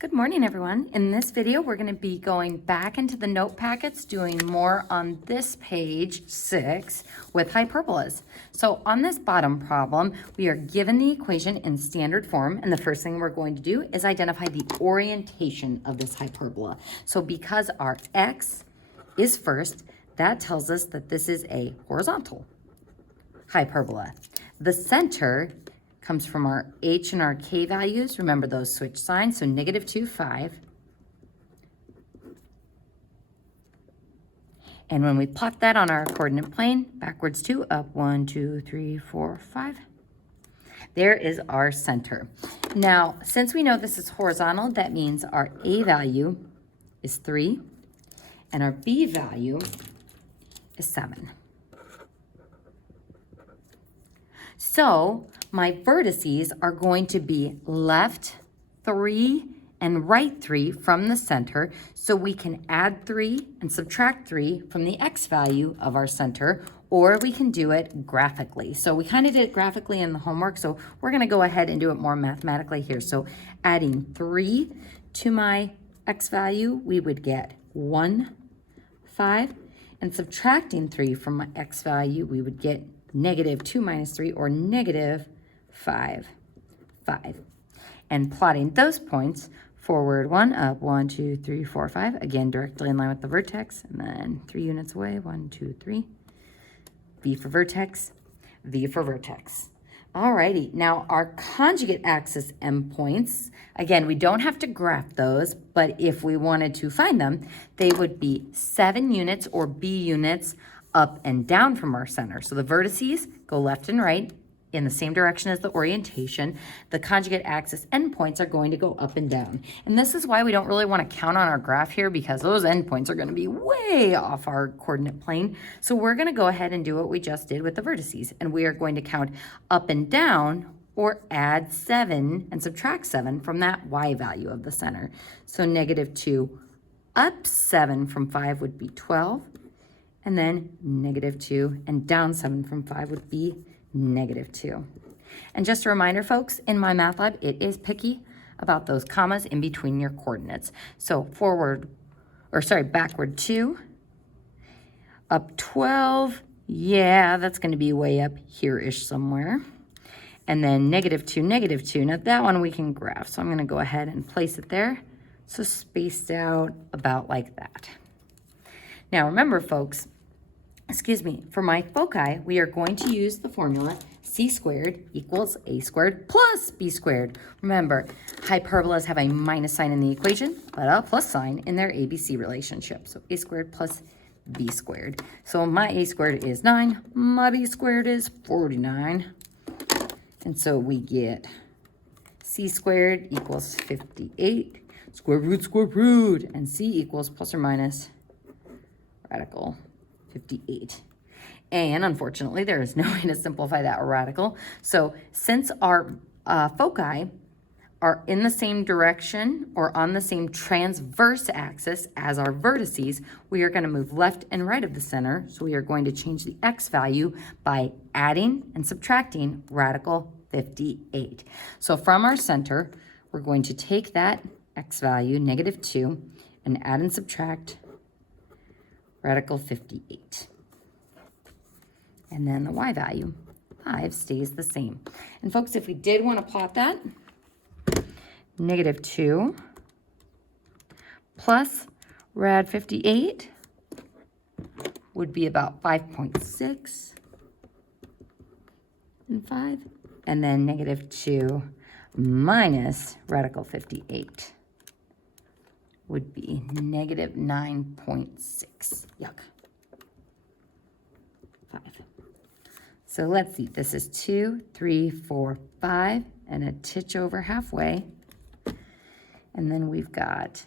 Good morning, everyone. In this video, we're going to be going back into the note packets, doing more on this page 6 with hyperbolas. So on this bottom problem, we are given the equation in standard form, and the first thing we're going to do is identify the orientation of this hyperbola. So because our x is first, that tells us that this is a horizontal hyperbola. The center comes from our h and our k values. Remember those switch signs, so -2, 5. And when we plot that on our coordinate plane, backwards 2, up 1, 2, 3, 4, 5. There is our center. Now, since we know this is horizontal, that means our a value is 3, and our b value is 7. So my vertices are going to be left 3 and right 3 from the center, so we can add 3 and subtract 3 from the x value of our center, or we can do it graphically. So we kind of did it graphically in the homework, so we're going to go ahead and do it more mathematically here. So adding 3 to my x value, we would get 1, 5, and subtracting 3 from my x value, we would get -2 minus 3, or -5, 5. And plotting those points, forward 1, up 1, 2, 3, 4, 5, again directly in line with the vertex, and then 3 units away, 1, 2, 3, V for vertex, V for vertex. Alrighty, now our conjugate axis endpoints, again, we don't have to graph those, but if we wanted to find them, they would be 7 units or B units up and down from our center. So the vertices go left and right in the same direction as the orientation. The conjugate axis endpoints are going to go up and down. And this is why we don't really want to count on our graph here, because those endpoints are going to be way off our coordinate plane. So we're going to go ahead and do what we just did with the vertices. And we are going to count up and down, or add 7 and subtract 7 from that y value of the center. So -2 up 7 from 5 would be 12. And then -2, and down 7 from 5 would be -2. And just a reminder, folks, in my math lab, it is picky about those commas in between your coordinates. So backward 2, up 12, yeah, that's going to be way up here-ish somewhere. And then -2, -2. Now that one we can graph, so I'm going to go ahead and place it there. So spaced out about like that. Now remember, folks, for my foci, we are going to use the formula c² equals a² plus b². Remember, hyperbolas have a minus sign in the equation, but a plus sign in their ABC relationship. So a² plus b². So my a² is 9, my b² is 49. And so we get c² equals 58, square root, and c equals plus or minus radical 58. And unfortunately, there is no way to simplify that radical. So since our foci are in the same direction or on the same transverse axis as our vertices, we are going to move left and right of the center. So we are going to change the x value by adding and subtracting radical 58. So from our center, we're going to take that x value, -2, and add and subtract radical 58. And then the y value, 5, stays the same. And folks, if we did want to plot that, -2 plus rad 58 would be about 5.6 and 5. And then -2 minus radical 58 would be -9.6. Yuck. 5. So let's see. This is 2, 3, 4, 5, and a titch over halfway. And then we've got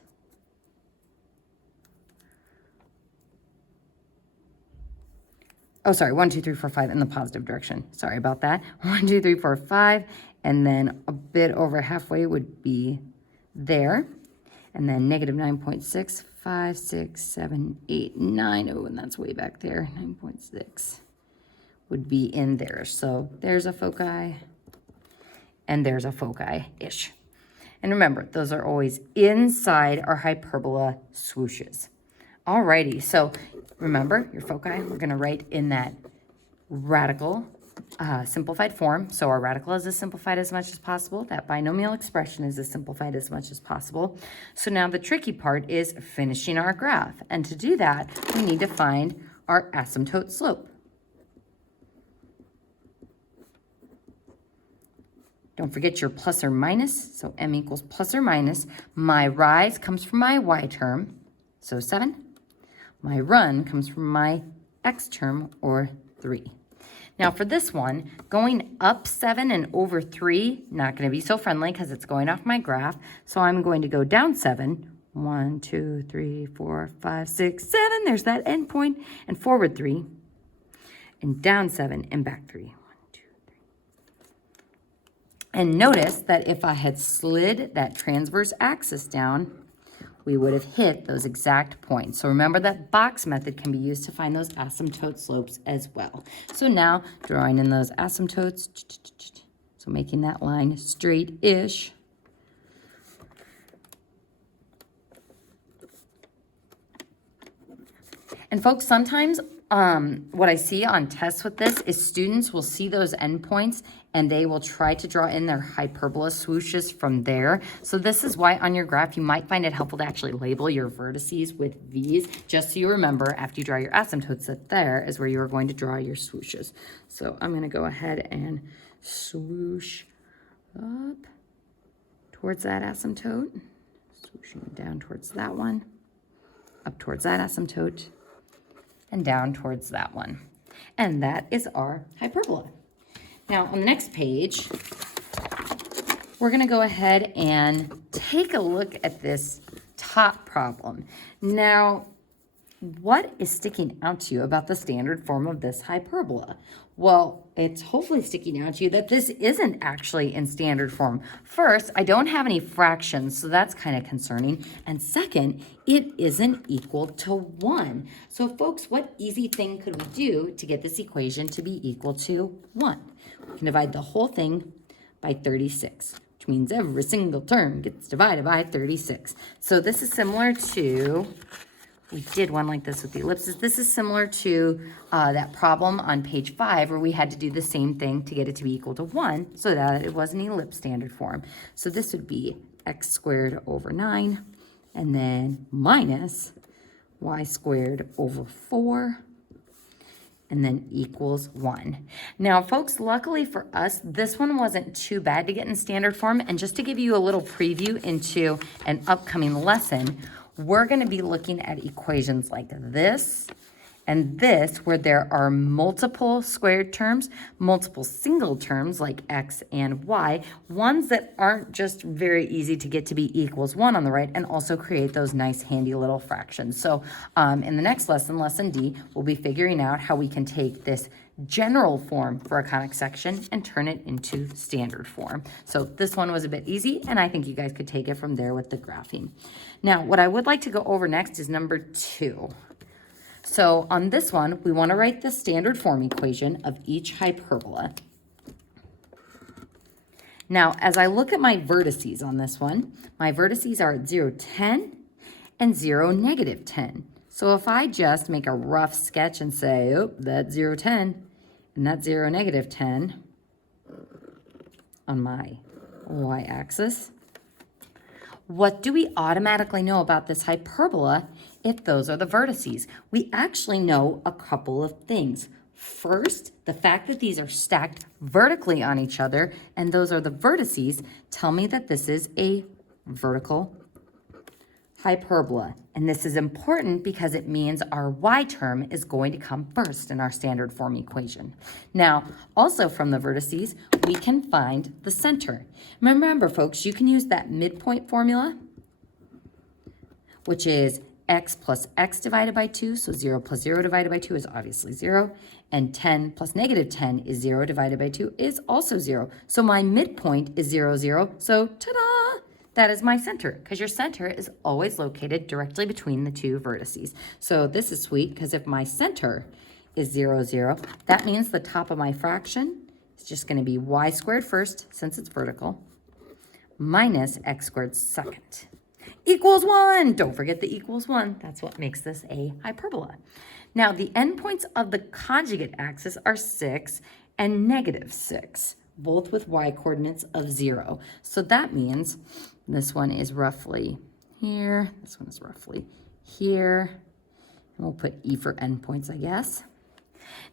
1, 2, 3, 4, 5 in the positive direction. Sorry about that. 1, 2, 3, 4, 5, and then a bit over halfway would be there. And then -9.6, 5, 6, 7, 8, 9. Oh, and that's way back there. 9.6 would be in there. So there's a foci, and there's a foci-ish. And remember, those are always inside our hyperbola swooshes. Alrighty, so remember your foci, we're gonna write in that radical simplified form. So our radical is as simplified as much as possible. That binomial expression is as simplified as much as possible. So now the tricky part is finishing our graph. And to do that, we need to find our asymptote slope. Don't forget your plus or minus. So m equals plus or minus. My rise comes from my y term, so 7. My run comes from my x term, or 3. Now for this one, going up 7 and over 3, not going to be so friendly because it's going off my graph. So I'm going to go down 7. 1, 2, 3, 4, 5, 6, 7. There's that end point. And forward 3. And down 7 and back 3. 1, 2, 3. And notice that if I had slid that transverse axis down, we would have hit those exact points. So remember that box method can be used to find those asymptote slopes as well. So now drawing in those asymptotes, so making that line straight-ish. And folks, sometimes what I see on tests with this is students will see those endpoints and they will try to draw in their hyperbola swooshes from there. So this is why on your graph, you might find it helpful to actually label your vertices with V's, just so you remember after you draw your asymptotes that there is where you are going to draw your swooshes. So I'm gonna go ahead and swoosh up towards that asymptote, swooshing down towards that one, up towards that asymptote, and down towards that one. And that is our hyperbola. Now, on the next page, we're going to go ahead and take a look at this top problem. Now, what is sticking out to you about the standard form of this hyperbola? Well, it's hopefully sticking out to you that this isn't actually in standard form. First, I don't have any fractions, so that's kind of concerning. And second, it isn't equal to 1. So folks, what easy thing could we do to get this equation to be equal to 1? We can divide the whole thing by 36, which means every single term gets divided by 36. So this is similar to, we did one like this with the ellipses. This is similar to that problem on page 5 where we had to do the same thing to get it to be equal to 1 so that it was an ellipse standard form. So this would be x squared over 9 and then minus y squared over 4 and then equals 1. Now, folks, luckily for us, this one wasn't too bad to get in standard form. And just to give you a little preview into an upcoming lesson, we're going to be looking at equations like this and this, where there are multiple squared terms, multiple single terms like x and y, ones that aren't just very easy to get to be equals 1 on the right, and also create those nice handy little fractions. So in the next lesson, lesson D, we'll be figuring out how we can take this general form for a conic section and turn it into standard form. So this one was a bit easy, and I think you guys could take it from there with the graphing. Now, what I would like to go over next is number 2. So on this one, we want to write the standard form equation of each hyperbola. Now, as I look at my vertices on this one, my vertices are at 0, 10 and 0, negative 10. So if I just make a rough sketch and say, oh, that's 0, 10 and that's 0, negative 10 on my y-axis, what do we automatically know about this hyperbola if those are the vertices? We actually know a couple of things. First, the fact that these are stacked vertically on each other and those are the vertices tell me that this is a vertical hyperbola. And this is important because it means our y term is going to come first in our standard form equation. Now, also from the vertices, we can find the center. Remember, folks, you can use that midpoint formula, which is x plus x divided by 2. So 0 plus 0 divided by 2 is obviously 0. And 10 plus negative 10 is 0 divided by 2 is also 0. So my midpoint is 0, 0. So ta-da! That is my center, because your center is always located directly between the two vertices. So this is sweet, because if my center is 0, 0, that means the top of my fraction is just going to be y squared first, since it's vertical, minus x squared second equals 1. Don't forget the equals 1. That's what makes this a hyperbola. Now, the endpoints of the conjugate axis are 6 and -6, both with y-coordinates of 0. So that means this one is roughly here, this one is roughly here, and we'll put E for endpoints, I guess.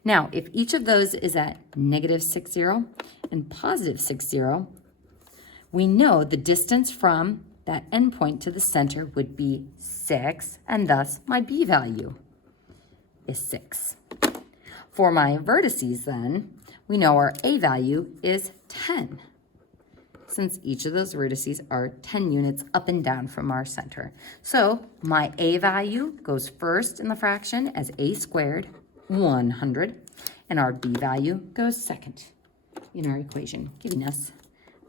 Now, if each of those is at -6, 0 and +6, 0, we know the distance from that endpoint to the center would be 6, and thus my B value is 6. For my vertices then, we know our A value is 10, since each of those vertices are 10 units up and down from our center. So my A value goes first in the fraction as A squared, 100, and our B value goes second in our equation, giving us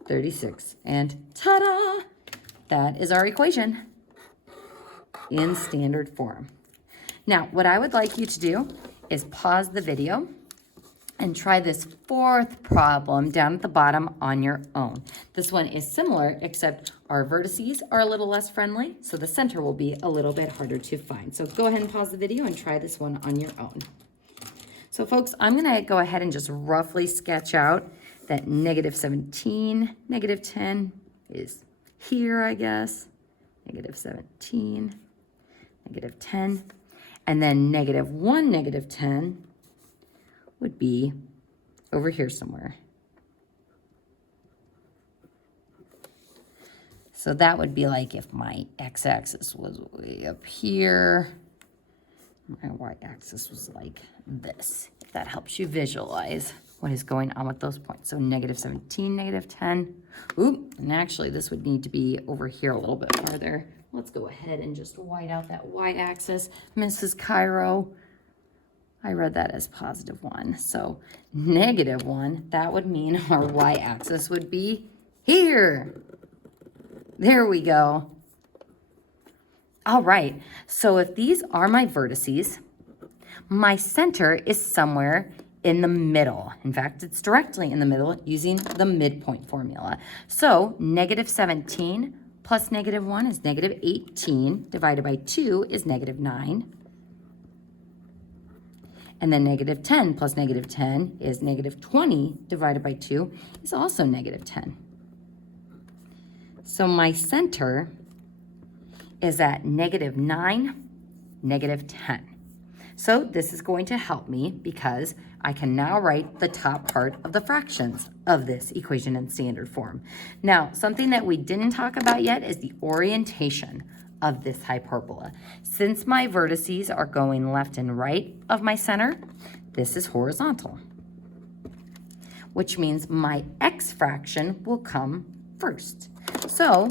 36. And ta-da! That is our equation in standard form. Now, what I would like you to do is pause the video and try this fourth problem down at the bottom on your own. This one is similar, except our vertices are a little less friendly, so the center will be a little bit harder to find. So go ahead and pause the video and try this one on your own. So folks, I'm gonna go ahead and just roughly sketch out that -17, -10 is here, I guess. -17, -10, and then -1, -10 would be over here somewhere. So that would be like if my x-axis was way up here, my y-axis was like this, if that helps you visualize what is going on with those points. So -17, -10. Oop, and actually this would need to be over here a little bit farther. Let's go ahead and just white out that y-axis. Mrs. Cairo, I read that as +1. So -1, that would mean our y-axis would be here. There we go. All right, so if these are my vertices, my center is somewhere in the middle. In fact, it's directly in the middle using the midpoint formula. So -17 plus -1 is -18, divided by 2 is -9. And then -10 plus -10 is -20, divided by 2 is also -10. So my center is at -9, -10. So this is going to help me because I can now write the top part of the fractions of this equation in standard form. Now, something that we didn't talk about yet is the orientation of this hyperbola. Since my vertices are going left and right of my center, this is horizontal, which means my x fraction will come first. So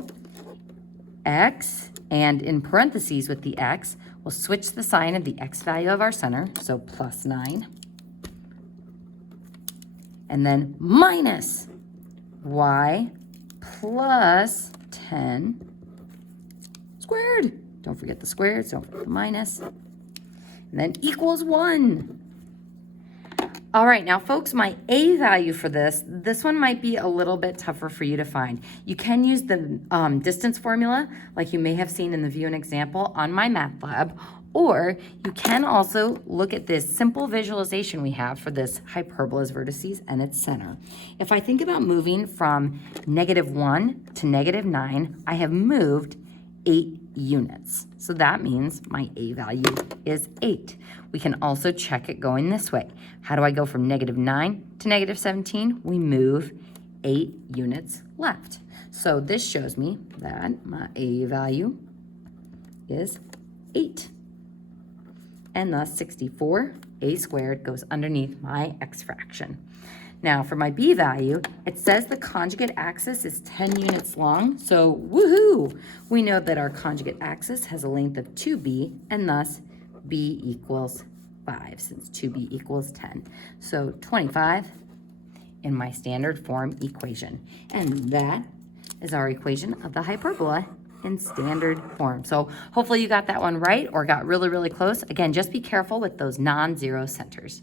x, and in parentheses with the x, we'll switch the sign of the x value of our center, so +9. And then minus y plus 10 squared. Don't forget the squares, don't forget the minus. And then equals 1. All right, now folks, my A value for this one might be a little bit tougher for you to find. You can use the distance formula, like you may have seen in the View an Example on MyMathLab, or you can also look at this simple visualization we have for this hyperbola's vertices and its center. If I think about moving from -1 to -9, I have moved 8 units. So that means my A value is 8. We can also check it going this way. How do I go from -9 to -17? We move 8 units left. So this shows me that my A value is 8. And thus 64, A squared, goes underneath my x fraction. Now for my B value, it says the conjugate axis is 10 units long, so woohoo! We know that our conjugate axis has a length of 2b, and thus b equals 5, since 2b equals 10. So 25 in my standard form equation. And that is our equation of the hyperbola in standard form. So hopefully you got that one right or got really, really close. Again, just be careful with those non-zero centers.